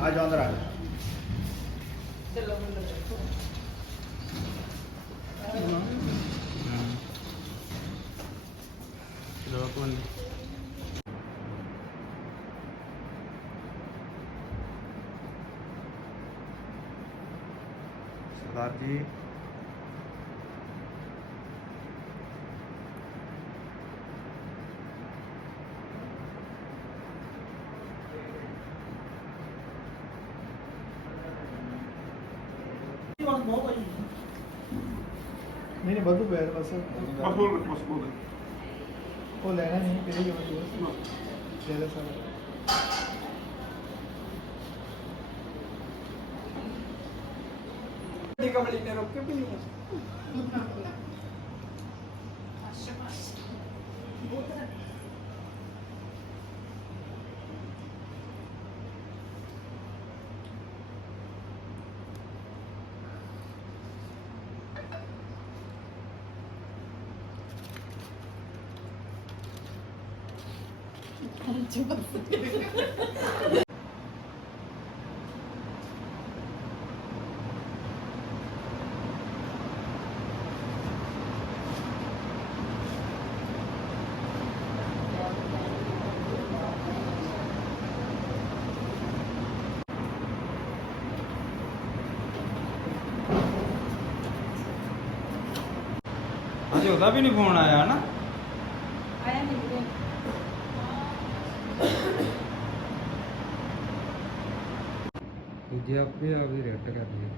आ जाओ। अंदर आ जाओ सरदार जी નહીં બધું પહેર બસ પસોલ પસોલ ઓ લેના નહીં પેલી જ બધું જ્યારે સારું કમળી ને રોકે પેલી આજે ઉદાબીની ભૂમણા આવ્યા ના ਦੂਜੇ ਆਪੇ ਆਪ ਹੀ ਰੈਟ ਕਰ ਲਿਆ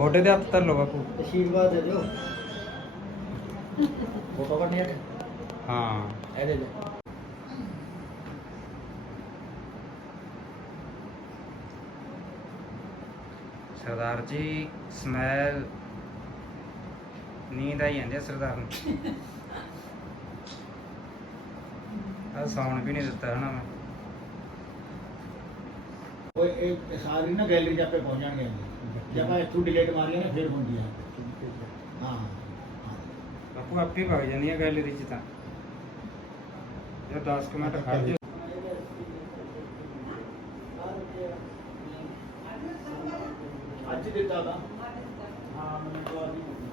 ਮੋਢੇ ਤੇ ਹੱਥ ਧਰ ਲਓ ਬਾਪੂ। ਆਸ਼ੀਰਵਾਦ ਦੇ ਦਿਓ। ਫੋਟੋ ਕਰਨੀ ਹੈ ਹਾਂ। ਇਹ ਦੇ ਦੇ। ਸਰਦਾਰ ਜੀ ਸਮੈਲ ਨੀਂਦ ਆਈ ਜਾਂਦੀ ਆ ਸਰਦਾਰ ਨੂੰ। ਆ ਸੌਣ ਵੀ ਨਹੀਂ ਦਿੱਤਾ ਹਨਾ ਮੈਂ। ਉਹ ਇਹ ਸਾਰੀ ਨਾ ਗੈਲਰੀ ਜਾ ਕੇ ਪਹੁੰਚ ਜਾਣਗੇ ਜਦ ਆਪਾਂ ਇੱਥੋਂ ਡਿਲੀਟ ਮਾਰੀਏ ਨਾ ਫਿਰ ਹੁੰਦੀ ਆ ਹਾਂ। ਆਪੇ ਜਾਂਦੀ ਆ ਗੱਲ ਵਿੱਚ ਤਾਂ। ਜੇ 10 ਕੁ ਮਿੰਟ ਖੜ ਜਾ। ਅੱਜ ਦਿੱਤਾ ਤਾਂ। ਹਾਂ ਮੈਨੂੰ ਤਾਂ ਅੱਜ ਹੀ ਦਿੱਤਾ।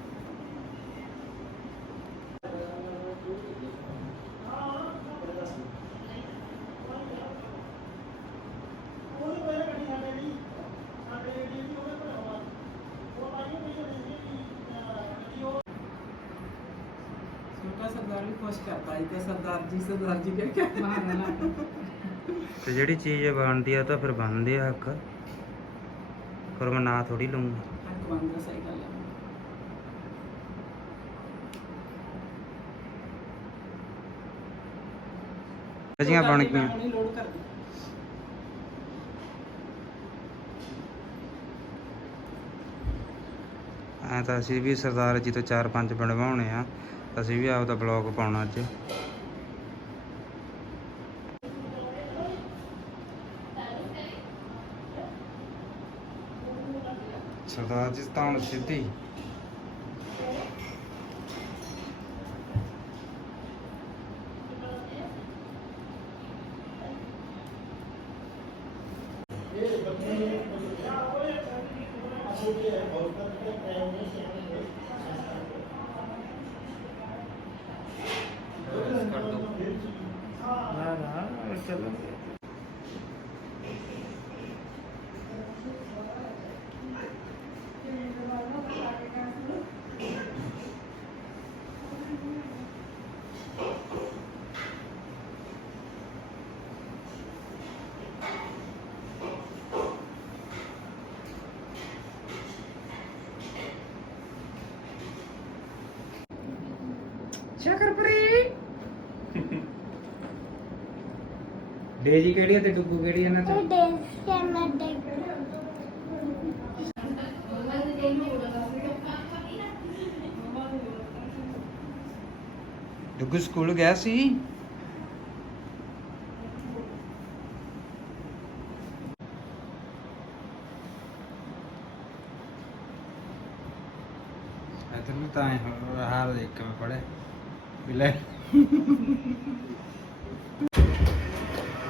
ਛੋਟਾ ਸਰਦਾਰ ਵੀ ਖੁਸ਼ ਕਰਤਾ ਹੈ ਕਿ ਸਰਦਾਰ ਜੀ ਸਰਦਾਰ ਜੀ ਕਹਿ ਕੇ ਮਾਰਨਾ ਤੇ ਜਿਹੜੀ ਚੀਜ਼ ਬਣਦੀ ਆ ਤਾਂ ਫਿਰ ਬਣਦੀ ਆ ਹੱਕ। ਪਰ ਮੈਂ ਨਾ ਥੋੜੀ ਲਊਂਗਾ। ਹੱਕ ਸਹੀ ਗੱਲ ਹੈ ਸਜੀਆਂ ਬਣ ਗਈਆਂ। ਨਹੀਂ ਲੋਡ ਕਰ ਦੇ ਐ ਤਾਂ ਅਸੀਂ ਵੀ ਸਰਦਾਰ ਜੀ ਤੋਂ ਚਾਰ ਪੰਜ ਬਣਵਾਉਣੇ ਆ। ਅਸੀਂ ਵੀ ਆਪਦਾ ਬਲੌਗ ਪਾਉਣਾ ਅੱਜ। ਸਰਦਾਰ ਜੀ ਤਾਂ ਹੁਣ ਸਿੱਧੀ ਨਾ Tamam. Çakır burayı. ਡੇਜੀ ਕਿਹੜੀ ਹੈ ਤੇ ਡੁੱਗੂ ਕਿਹੜੀ ਹੈ ਇਹਨਾਂ ਉਹ ਚ ਦੇਖ ਕੇ ਮੈਂ ਦੇਖ ਡੁੱਗੂ ਸਕੂਲ ਗਿਆ ਸੀ ਇਧਰ ਨੂੰ ਤਾਂ ਐਂ ਹੋ- ਹਾਲ ਦੇਖ ਕੇ ਮੈਂ ਪੜਿਆ ਵੀ ਲੈ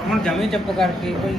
ਹੁਣ ਜਮੇ ਚੁੱਪ ਕਰਕੇ ਕੋਈ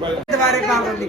ਦੁਬਾਰੇ ਕਾਮਰ ਦੀ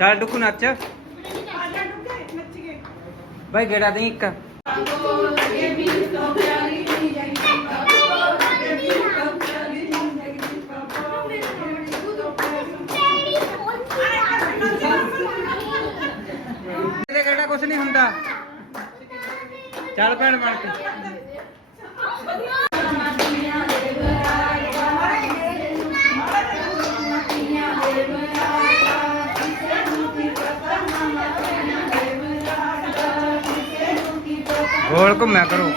चल डुकू नच भाई गेड़ा दी एक कुछ नहीं होंगे चल भैन बन ਕੇ ਗੋਲ ਘੁੰਮਿਆ ਕਰੋ।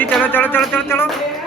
ਚਲੋ ਚਲੋ ਚਲੋ ਚਲੋ ਚਲੋ।